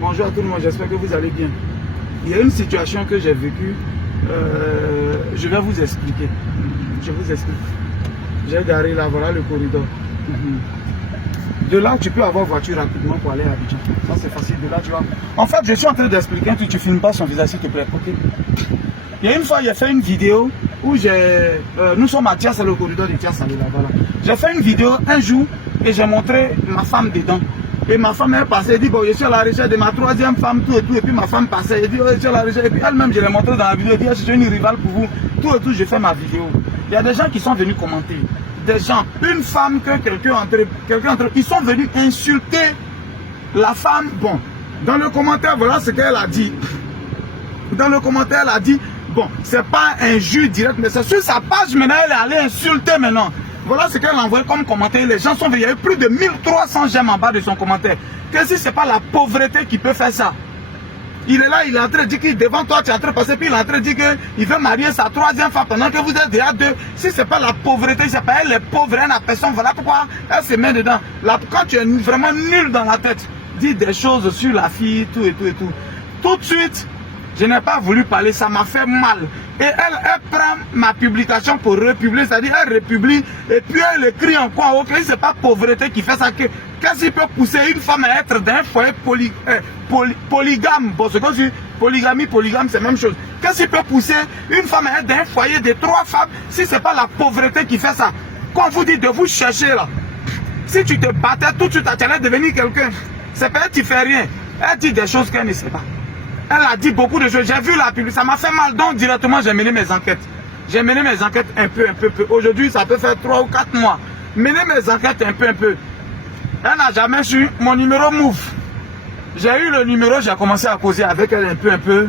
Bonjour à tout le monde, j'espère que vous allez bien. Il y a une situation que j'ai vécue, je vais vous expliquer. Je vous explique. J'ai garé là, voilà le corridor. De là, tu peux avoir voiture rapidement pour aller à Abidjan. Ça, c'est facile. De là, tu vois. En fait, je suis en train d'expliquer un truc. Tu ne filmes pas son visage, s'il te plaît. Ok. Il y a une fois, j'ai fait une vidéo où j'ai... nous sommes à Tias, le corridor de Tias, là, voilà. J'ai fait une vidéo un jour et j'ai montré ma femme dedans. Et ma femme est passée, elle dit, bon, je suis à la recherche de ma troisième femme, tout et tout. Et puis ma femme passait, elle dit, oh, je suis à la recherche. Et puis elle-même, je l'ai montré dans la vidéo, elle dit, je suis une rivale pour vous. Tout et tout, je fais ma vidéo. Il y a des gens qui sont venus commenter. Des gens, une femme que quelqu'un entre, ils sont venus insulter la femme. Bon, dans le commentaire, voilà ce qu'elle a dit. Dans le commentaire, elle a dit, bon, c'est pas un jus direct, mais c'est sur sa page maintenant, elle est allée insulter maintenant. Voilà ce qu'elle a envoyé comme commentaire. Les gens sont venus, il y a eu plus de 1300 j'aime en bas de son commentaire. Que si c'est pas la pauvreté qui peut faire ça. Il est là, il est en train de dire que devant toi, tu es en train de passer, puis il est en train de dire qu'il veut marier sa troisième femme pendant que vous êtes déjà deux. Si ce n'est pas la pauvreté, c'est pas elle, les pauvres, elle n'a personne. Voilà pourquoi elle se met dedans. Là, quand tu es vraiment nul dans la tête, dis des choses sur la fille, tout et tout et tout. Tout de suite, je n'ai pas voulu parler, ça m'a fait mal. Et elle prend ma publication pour republier, c'est-à-dire elle republie, et puis elle écrit en quoi, ok, c'est pas pauvreté qui fait ça, qu'est-ce qui peut pousser une femme à être d'un foyer polygame. Bon, ce que je dis, polygame, c'est la même chose. Qu'est-ce qui peut pousser une femme à être d'un foyer de 3 femmes, si c'est pas la pauvreté qui fait ça? Quand on vous dit de vous chercher là, si tu te battais tout de suite, tu allais devenir quelqu'un. C'est pas elle qui fait rien, elle dit des choses qu'elle ne sait pas. Elle a dit beaucoup de choses. J'ai vu la publicité. Ça m'a fait mal. Donc, directement, j'ai mené mes enquêtes. J'ai mené mes enquêtes un peu. Aujourd'hui, ça peut faire 3 ou 4 mois. Mené mes enquêtes un peu. Elle n'a jamais su mon numéro Move. J'ai eu le numéro, j'ai commencé à causer avec elle un peu.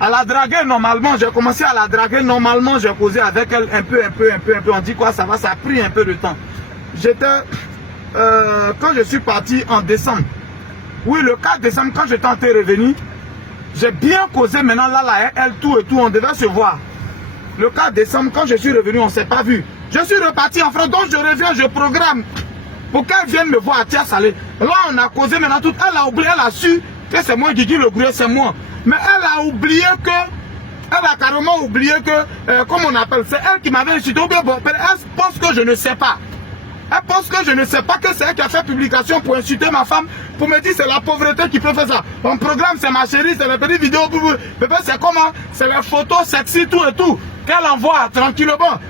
À la draguer normalement. J'ai commencé à la draguer normalement. J'ai causé avec elle un peu. On dit quoi, ça va, ça a pris un peu de temps. J'étais... quand je suis parti en décembre. Oui, le 4 décembre, quand j'étais en revenu. J'ai bien causé maintenant là, elle, tout et tout, on devait se voir. Le 4 décembre, quand je suis revenu, on ne s'est pas vu. Je suis reparti en France, donc je reviens, je programme. Pour qu'elle vienne me voir à Tia Salé. Là, on a causé maintenant tout. Elle a oublié, elle a su que c'est moi qui dis le gruyère, c'est moi. Mais elle a oublié que, elle a carrément oublié que, comme on appelle, c'est elle qui m'avait insulté. Bon, elle pense que je ne sais pas. Elle pense que je ne sais pas que c'est elle qui a fait publication pour insulter ma femme, pour me dire c'est la pauvreté qui peut faire ça. Mon programme c'est ma chérie, c'est les petites vidéos, bébé c'est comment, c'est les photos sexy, tout et tout, qu'elle envoie tranquillement.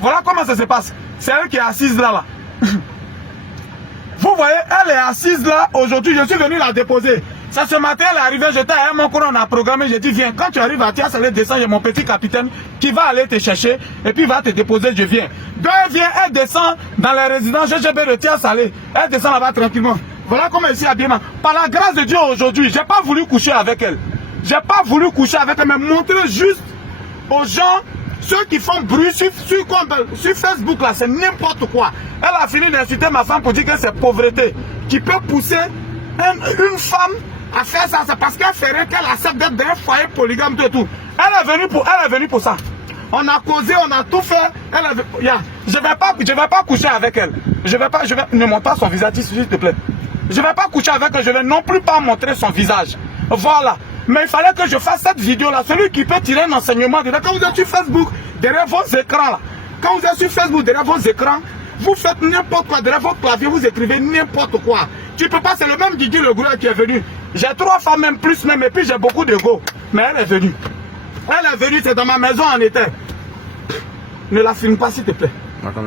Voilà comment ça se passe. C'est elle qui est assise là. Vous voyez, elle est assise là, aujourd'hui je suis venu la déposer. Ça ce matin elle est arrivée, j'étais à mon cours, on a programmé, j'ai dit viens, quand tu arrives à Tia Salé, descends, il y a mon petit capitaine qui va aller te chercher et puis il va te déposer, je viens. Donc elle vient, elle descend dans les résidences GGB de Tia Salé, elle descend là-bas tranquillement. Voilà comment elle s'est habillée. Par la grâce de Dieu aujourd'hui, j'ai pas voulu coucher avec elle. J'ai pas voulu coucher avec elle, mais montrer juste aux gens, ceux qui font bruit sur Facebook là, c'est n'importe quoi. Elle a fini d'insulter ma femme pour dire que c'est pauvreté qui peut pousser une femme à faire ça, c'est parce qu'elle ferait qu'elle accepte d'être d'un foyer polygame et tout. Elle est venue pour ça. On a causé, on a tout fait. Je vais pas coucher avec elle. Ne montre pas son visage, s'il te plaît. Je vais pas coucher avec elle, je vais non plus pas montrer son visage. Voilà. Mais il fallait que je fasse cette vidéo là. Celui qui peut tirer un enseignement, quand vous êtes sur Facebook, derrière vos écrans là. Quand vous êtes sur Facebook, derrière vos écrans, vous faites n'importe quoi, derrière votre clavier, vous écrivez n'importe quoi. Tu peux pas, c'est le même Guigui le Goulet qui est venu. J'ai 3 femmes, même plus même, et puis j'ai beaucoup d'ego. Mais elle est venue. Elle est venue, c'est dans ma maison en était. Ne la filme pas s'il te plaît.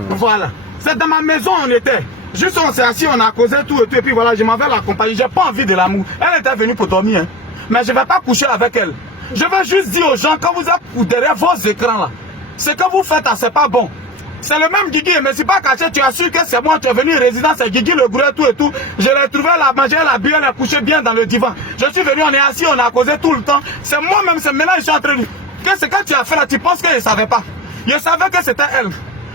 Voilà. C'est dans ma maison on était. Juste on s'est assis, on a causé tout et tout, et puis voilà, je m'en vais l'accompagner. J'ai pas envie de l'amour. Elle était venue pour dormir, hein. Mais je vais pas coucher avec elle. Je vais juste dire aux gens, quand vous êtes derrière vos écrans là, ce que vous faites, c'est pas bon. C'est le même Guigui, mais c'est pas caché, tu as su que c'est moi, tu es venu résident, c'est Guigui le Goulet, tout et tout. Je l'ai trouvé, elle a mangé, elle a bu, elle a couché bien dans le divan. Je suis venu, on est assis, on a causé tout le temps. C'est moi-même, c'est maintenant, je suis en train de dire, qu'est-ce que tu as fait là, tu penses que je ne savais pas. Je savais que c'était elle.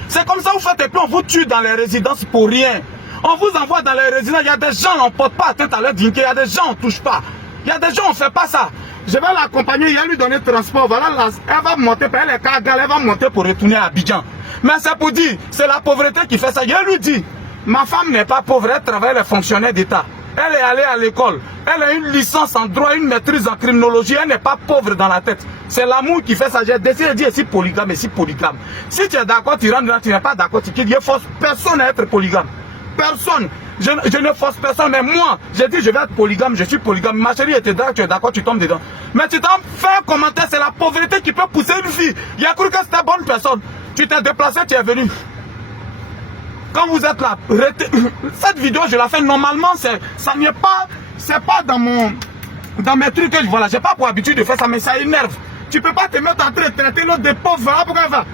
C'est comme ça vous faites et puis on vous tue dans les résidences pour rien. On vous envoie dans les résidences, il y a des gens, on ne porte pas atteinte à leur dignité, il y a des gens, on ne touche pas. Il y a des gens, on ne fait pas ça. Je vais l'accompagner, il va lui donner le transport. Voilà, elle va monter, elle est cagale, elle va monter pour retourner à Abidjan. Mais c'est pour dire, c'est la pauvreté qui fait ça. Je lui dis, ma femme n'est pas pauvre, elle travaille les fonctionnaires d'État. Elle est allée à l'école. Elle a une licence en droit, une maîtrise en criminologie. Elle n'est pas pauvre dans la tête. C'est l'amour qui fait ça. J'ai décidé de dire ici polygame et si polygame. Si tu es d'accord, tu rentres là, tu n'es pas d'accord, tu quittes. Il ne force personne à être polygame. Personne. Je ne force personne. Mais moi, j'ai dit je vais être polygame, je suis polygame. Ma chérie était d'accord, tu es d'accord, tu tombes dedans. Mais tu t'en fais un commentaire, c'est la pauvreté qui peut pousser une fille. Il a cru que c'était bonne personne. Tu t'es déplacé, tu es venu. Quand vous êtes là, cette vidéo, je la fais normalement, ça n'est pas, c'est pas dans mes trucs que je vois là. J'ai pas pour habitude de faire ça, mais ça énerve. Tu peux pas te mettre en train de traiter l'autre des pauvres. Voilà pourquoi elle va.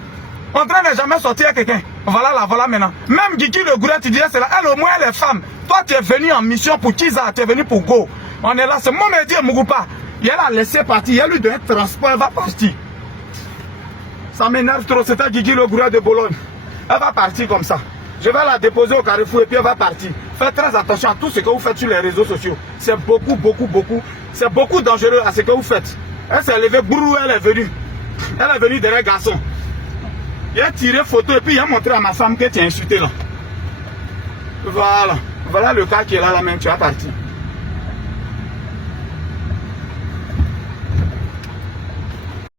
En train de jamais sortir à quelqu'un. Voilà là, voilà maintenant. Même Guigui le gourou, tu disais, c'est là. Elle au moins, elle est femme. Toi, tu es venu en mission pour Kiza, tu es venu pour Go. On est là, c'est moi, me dit, Mugupa. Et elle a laissé partir, elle lui donne un transport, elle va partir. Ça m'énerve trop, c'était Guigui le gourou de Bologne. Elle va partir comme ça. Je vais la déposer au Carrefour et puis elle va partir. Faites très attention à tout ce que vous faites sur les réseaux sociaux. C'est beaucoup, beaucoup, beaucoup. C'est beaucoup dangereux à ce que vous faites. Elle s'est levée, brou, elle est venue. Elle est venue derrière garçon. Il a tiré photo et puis il a montré à ma femme que tu es insulté là. Voilà. Voilà le cas qui est là, la main, tu as parti.